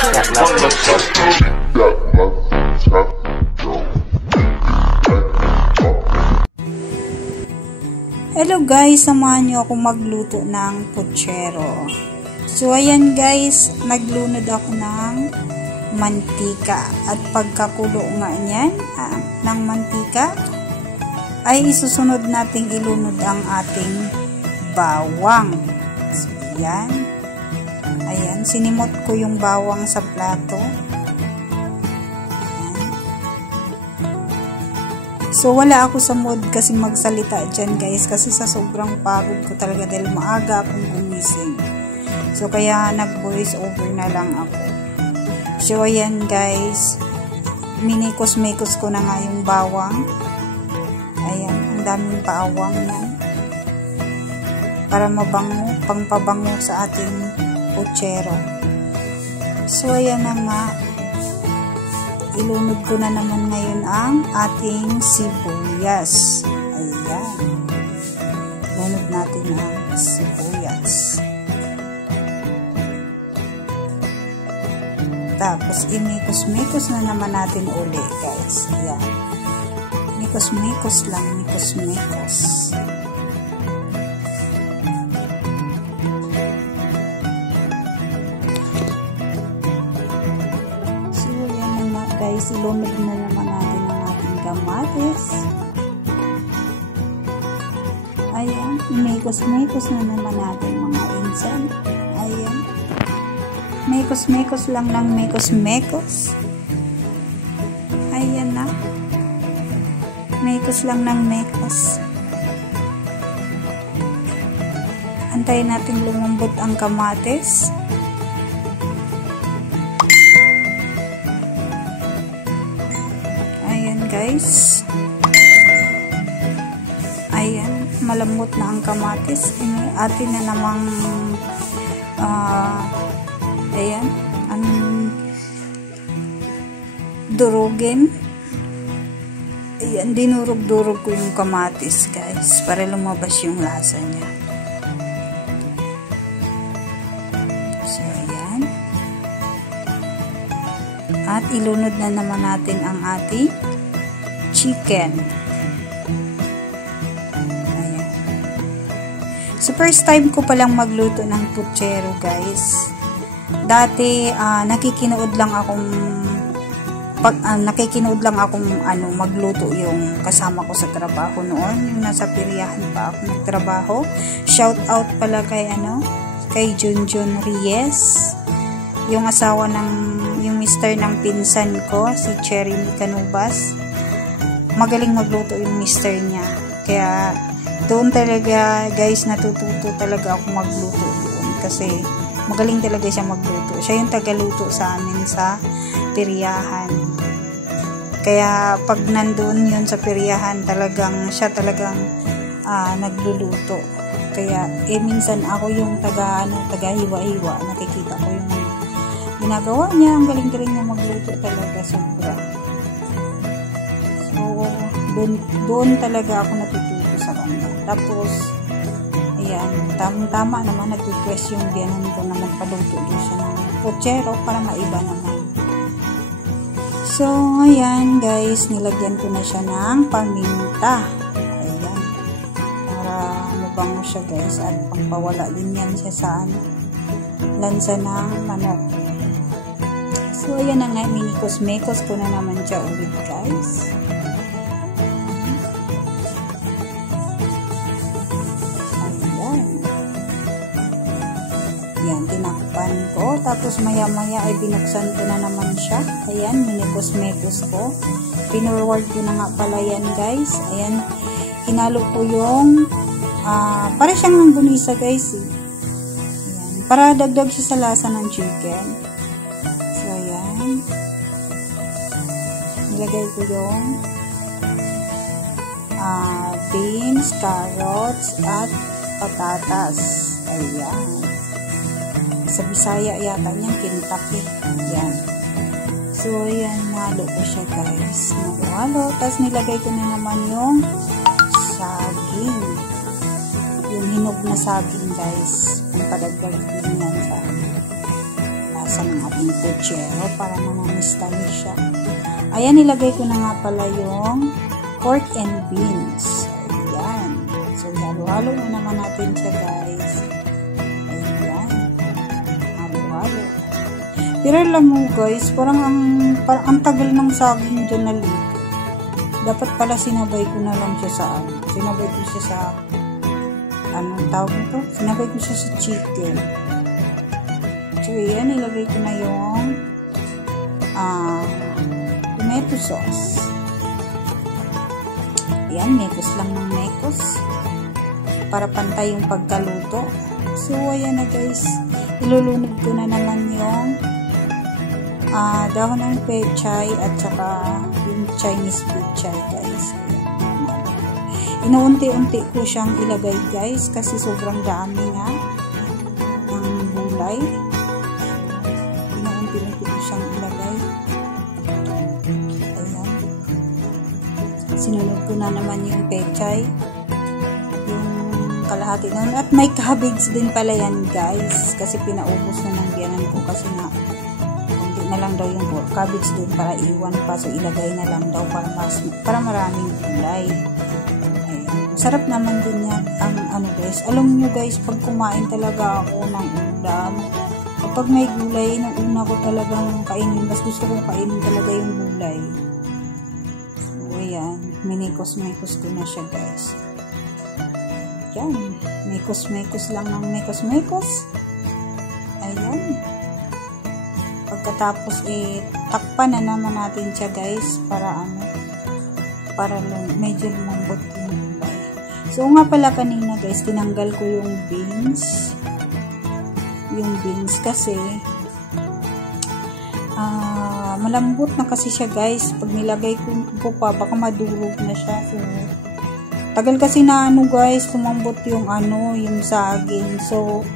Hello guys, samahan niyo ako magluto ng putsero. So ayan guys, naglunod ako ng mantika at pagkakulo nga niyan ng mantika ay isusunod nating ilunod ang ating bawang. So ayan, sinimot ko yung bawang sa plato. So, wala ako sa mood kasi magsalita dyan guys kasi sa sobrang pagod ko talaga dahil maaga akong gumising. So, kaya nag-voice over na lang ako. So, ayan guys, minikos-mikos ko na nga yung bawang. Ayan, ang daming paawang yan. Para mabango, pangpabango sa ating putsero. So, ayan na nga. Ilunod ko na naman ngayon ang ating sibuyas. Ayan. Ilunod natin ang sibuyas. Tapos, imikos-mikos na naman natin uli, guys. Ayan. Mikos-mikos lang, mikos-mikos. Guys, ilunod na naman natin ang ating kamatis. Ayan, mikos-mikos na naman natin mga insan. Ayan, mikos-mikos lang ng mikos-mikos. Ayan na, mikos lang ng mikos. Antayin natin lumambot ang kamatis. Guys, ayan, malambot na ang kamatis. Ini atin na namang ayan, durugin. Ayan, dinurog-durog ko yung kamatis guys para lumabas yung lasa niya. So ayan, at ilunod na naman natin ang ating chicken. Ayan. So, first time ko palang magluto ng putsero, guys. Dati, nakikinood lang akong magluto yung kasama ko sa trabaho noon. Yung nasa piryahan pa ako nagtrabaho. Shout out pala kay, kay Junjun Reyes. Yung asawa yung mister ng pinsan ko, si Cherry Canubas. Magaling magluto yung mister niya. Kaya, doon talaga, guys, natututo talaga ako magluto doon. Kasi, magaling talaga siya magluto. Siya yung tagaluto sa amin sa piryahan. Kaya, pag nandun yun sa piryahan, siya talagang nagluluto. Kaya, minsan ako yung taga-hiwa-hiwa. Nakikita ko yung ginagawa niya. Ang galing-galing na magluto talaga. Sobra. Doon talaga ako natututo sa kanya. Tapos, ayan, tama naman, nag-request yung biyanan ko na magpaluto din siya ng putsero para maiba naman. So, ayan guys, nilagyan ko na siya ng paminta. Ayan, para mabango siya guys, at pangpawala din yan siya sa lansa ng manok. So, ayan na nga, minikos-mekos ko na naman siya ulit guys. Ayan, tinakpan ko. Tapos maya-maya ay binuksan ko na naman siya. Ayan, minikos-mekos ko. Pinorward ko na nga pala yan guys. Ayan, hinalo ko yung para siyang gunisa guys. Ayan, para dagdag siya sa lasa ng chicken. So, ayan. Nilagay ko yung beans, carrots, at patatas. Ayan. Sa Bisaya yata niyang Kentucky. Yan. So, ayan, nalo ko siya guys. Nalo. Tapos nilagay ko na naman yung saging. Yung hinog na saging guys. Ang padagdag din yan sa lasa ng ating puchero para mamamis-tamis siya. Ayan, nilagay ko na nga pala yung pork and beans. Ayan. So, halo-halo na naman natin siya, guys. Ayan. Halo-halo. Pero alam mo, guys, parang ang tagal ng saging dyan na luto. Dapat pala sinabay ko na lang siya sa sinabay ko siya sa anong tawag nito? Sinabay ko siya sa chicken. So, ayan, nilagay ko na yung tomato sauce. Ayan, mekos lang ng mekos para pantay yung pagkaluto. So, ayan na guys, ilulunod ko na naman yung dahon ng pechay at saka yung Chinese pechay, guys. Inuunti-unti ko siyang ilagay, guys, kasi sobrang dami nga ng gulay. Inuunti-unti ko siyang ilagay. Ayan. Sinunod ko na naman yung pechay, yung kalahati nun. At may cabbage din pala yan, guys, kasi pinaubos na ng biyanan ko kasi nga na lang daw yung cabbage din para iwan pa, so ilagay na lang daw para maraming gulay. Ayun. Sarap naman din yan ang guys. Alam nyo guys, pag kumain talaga ako ng ulam, kapag may gulay, nung una ko talagang kainin, mas gusto kong kainin talaga yung gulay. So, ayan, minikos-mekos ko na siya, guys. Yan, mekos-mekos lang ng mekos-mekos. Ayan. Pagkatapos takpan na naman natin siya, guys, para medyo lumambot yung gulay. So nga pala kanina, guys, tinanggal ko yung beans kasi malambot na kasi siya, guys. Pag nilagay ko pa, baka madurog na siya. So tagal kasi na guys, lumambot yung yung saging. So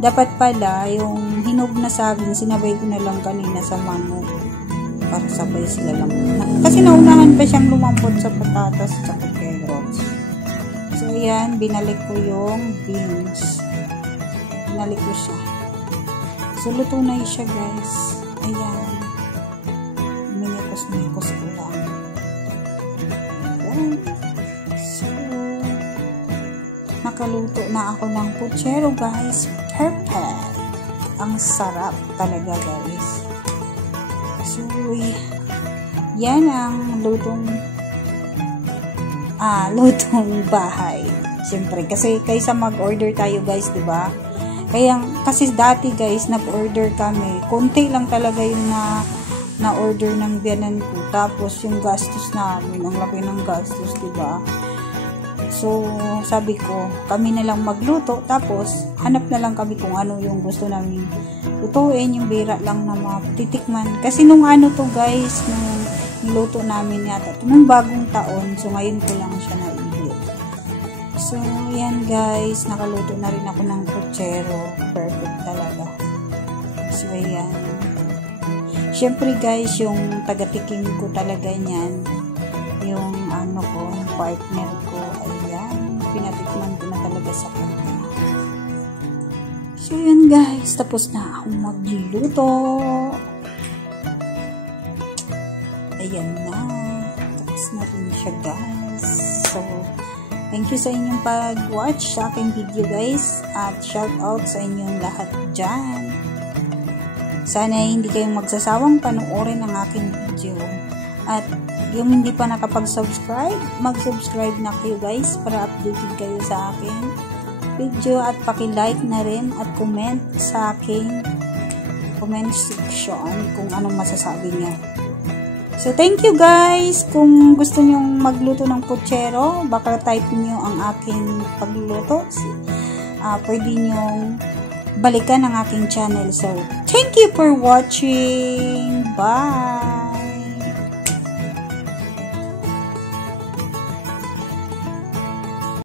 dapat pala, yung hinog na saging, sinabay ko na lang kanina sa manok para sabay sila lang. Kasi naunahan pa siyang lumambot sa patatas at carrots. So, ayan, binalik ko yung beans. Binalik ko siya. So, luto na siya, guys. Ayan. Minikos-mikos ko lang. Ayan. So, nakaluto na ako ng puchero, guys. Perfect. Ang sarap talaga, guys. So, yan ang lutong bahay. Siyempre, kasi kaysa mag-order tayo, guys, diba? Kasi dati, guys, nag-order kami. Konti lang talaga yung na-order ng biyanan ko. Tapos, yung gastos namin, ang laki ng gastos, diba? So, sabi ko, kami na lang magluto, tapos, hanap na lang kami kung ano yung gusto namin lutuin, yung bira lang na matitikman. Kasi nung to guys, nung niluto namin yata, nung bagong taon, so ngayon ko lang siya naibig. So, yan guys, nakaluto na rin ako ng puchero. Perfect talaga. So, yan. Siyempre guys, yung taga-tikim ko talaga niyan, yung yung partner ko, ayan, pinatikman ko na talaga sa kanya. So, yun guys, tapos na akong magluluto. Ayan na, tapos na rin siya guys. So, thank you sa inyong pag-watch sa aking video guys, at shout out sa inyong lahat dyan. Sana hindi kayong magsasawang panoorin ang aking video. At yung hindi pa nakapag-subscribe, mag-subscribe na kayo guys para updated kayo sa aking video, at paki-like na rin at comment sa aking comment section kung anong masasabi niyo. So thank you guys. Kung gusto niyo magluto ng puchero, baka type niyo ang aking pagluluto. Pwede niyo balikan ang aking channel. So thank you for watching. Bye.